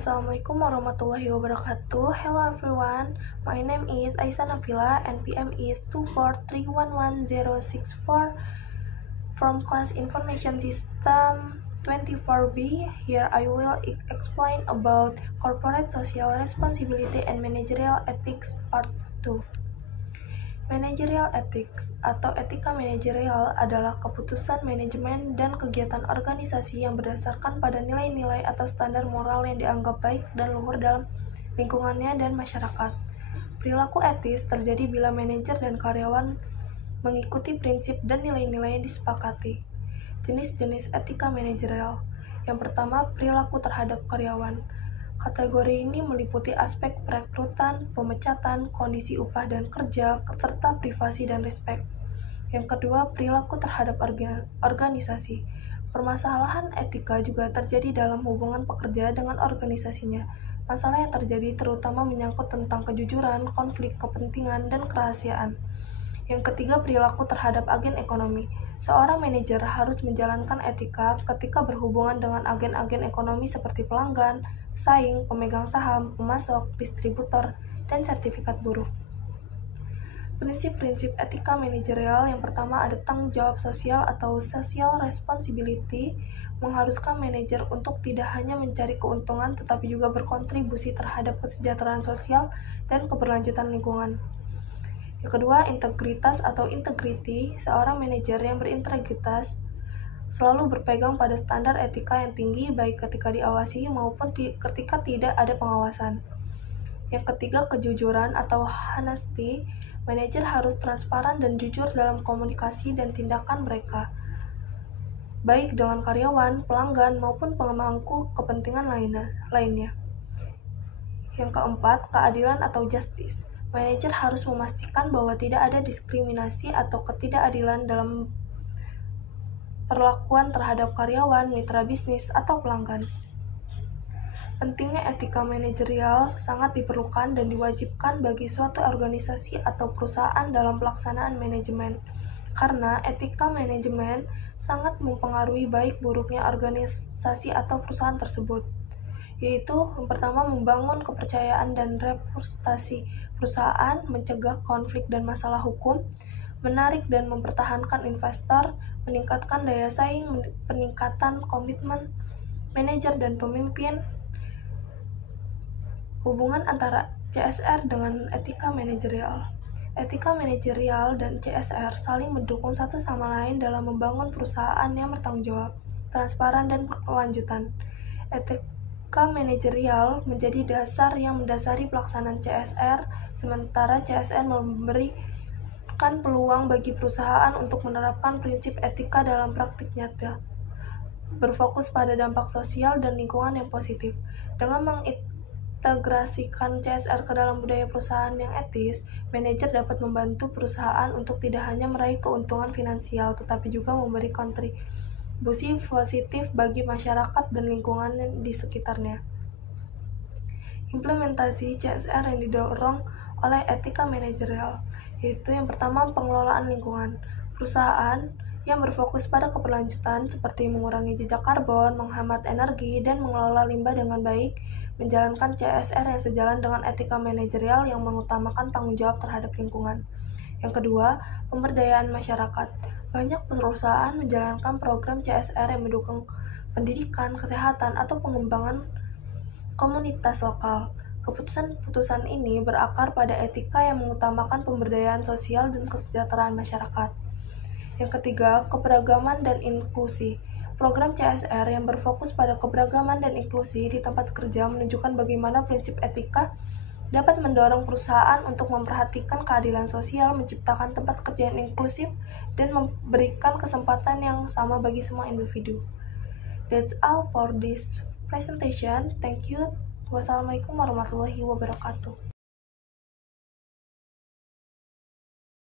Assalamualaikum warahmatullahi wabarakatuh. Hello everyone, my name is Aisyah Nafila and PM is 243111064 from class Information System 24B. Here I will explain about corporate social responsibility and managerial ethics part 2. Managerial ethics atau etika manajerial adalah keputusan manajemen dan kegiatan organisasi yang berdasarkan pada nilai-nilai atau standar moral yang dianggap baik dan luhur dalam lingkungannya dan masyarakat. Perilaku etis terjadi bila manajer dan karyawan mengikuti prinsip dan nilai-nilai yang disepakati. Jenis-jenis etika manajerial. Yang pertama, perilaku terhadap karyawan. Kategori ini meliputi aspek perekrutan, pemecatan, kondisi upah dan kerja, serta privasi dan respek. Yang kedua, perilaku terhadap organisasi. Permasalahan etika juga terjadi dalam hubungan pekerja dengan organisasinya. Masalah yang terjadi terutama menyangkut tentang kejujuran, konflik kepentingan, dan kerahasiaan. Yang ketiga, perilaku terhadap agen ekonomi. Seorang manajer harus menjalankan etika ketika berhubungan dengan agen-agen ekonomi seperti pelanggan, pesaing, pemegang saham, pemasok, distributor, dan sertifikat buruh. Prinsip-prinsip etika manajerial yang pertama ada tanggung jawab sosial atau social responsibility, mengharuskan manajer untuk tidak hanya mencari keuntungan tetapi juga berkontribusi terhadap kesejahteraan sosial dan keberlanjutan lingkungan. Yang kedua, integritas atau integrity. Seorang manajer yang berintegritas selalu berpegang pada standar etika yang tinggi baik ketika diawasi maupun ketika tidak ada pengawasan. Yang ketiga, kejujuran atau honesty. Manajer harus transparan dan jujur dalam komunikasi dan tindakan mereka, baik dengan karyawan, pelanggan, maupun pemangku kepentingan lainnya. Yang keempat, keadilan atau justice. Manajer harus memastikan bahwa tidak ada diskriminasi atau ketidakadilan dalam perlakuan terhadap karyawan, mitra bisnis, atau pelanggan. Pentingnya etika manajerial sangat diperlukan dan diwajibkan bagi suatu organisasi atau perusahaan dalam pelaksanaan manajemen, karena etika manajemen sangat mempengaruhi baik buruknya organisasi atau perusahaan tersebut, yaitu yang pertama membangun kepercayaan dan reputasi perusahaan, mencegah konflik dan masalah hukum, menarik dan mempertahankan investor, meningkatkan daya saing, peningkatan komitmen manajer dan pemimpin. Hubungan antara CSR dengan etika manajerial. Etika manajerial dan CSR saling mendukung satu sama lain dalam membangun perusahaan yang bertanggung jawab, transparan, dan berkelanjutan. Etika manajerial menjadi dasar yang mendasari pelaksanaan CSR, sementara CSR memberikan peluang bagi perusahaan untuk menerapkan prinsip etika dalam praktik nyata, berfokus pada dampak sosial dan lingkungan yang positif. Dengan mengintegrasikan CSR ke dalam budaya perusahaan yang etis, manajer dapat membantu perusahaan untuk tidak hanya meraih keuntungan finansial, tetapi juga memberi kontribusi positif bagi masyarakat dan lingkungan di sekitarnya. Implementasi CSR yang didorong oleh etika manajerial, yaitu yang pertama, pengelolaan lingkungan. Perusahaan yang berfokus pada keberlanjutan seperti mengurangi jejak karbon, menghemat energi, dan mengelola limbah dengan baik, menjalankan CSR yang sejalan dengan etika manajerial yang mengutamakan tanggung jawab terhadap lingkungan. Yang kedua, pemberdayaan masyarakat. Banyak perusahaan menjalankan program CSR yang mendukung pendidikan, kesehatan, atau pengembangan komunitas lokal. Keputusan-keputusan ini berakar pada etika yang mengutamakan pemberdayaan sosial dan kesejahteraan masyarakat. Yang ketiga, keberagaman dan inklusi. Program CSR yang berfokus pada keberagaman dan inklusi di tempat kerja menunjukkan bagaimana prinsip etika dapat mendorong perusahaan untuk memperhatikan keadilan sosial, menciptakan tempat kerja yang inklusif, dan memberikan kesempatan yang sama bagi semua individu. That's all for this presentation. Thank you. Wassalamualaikum warahmatullahi wabarakatuh.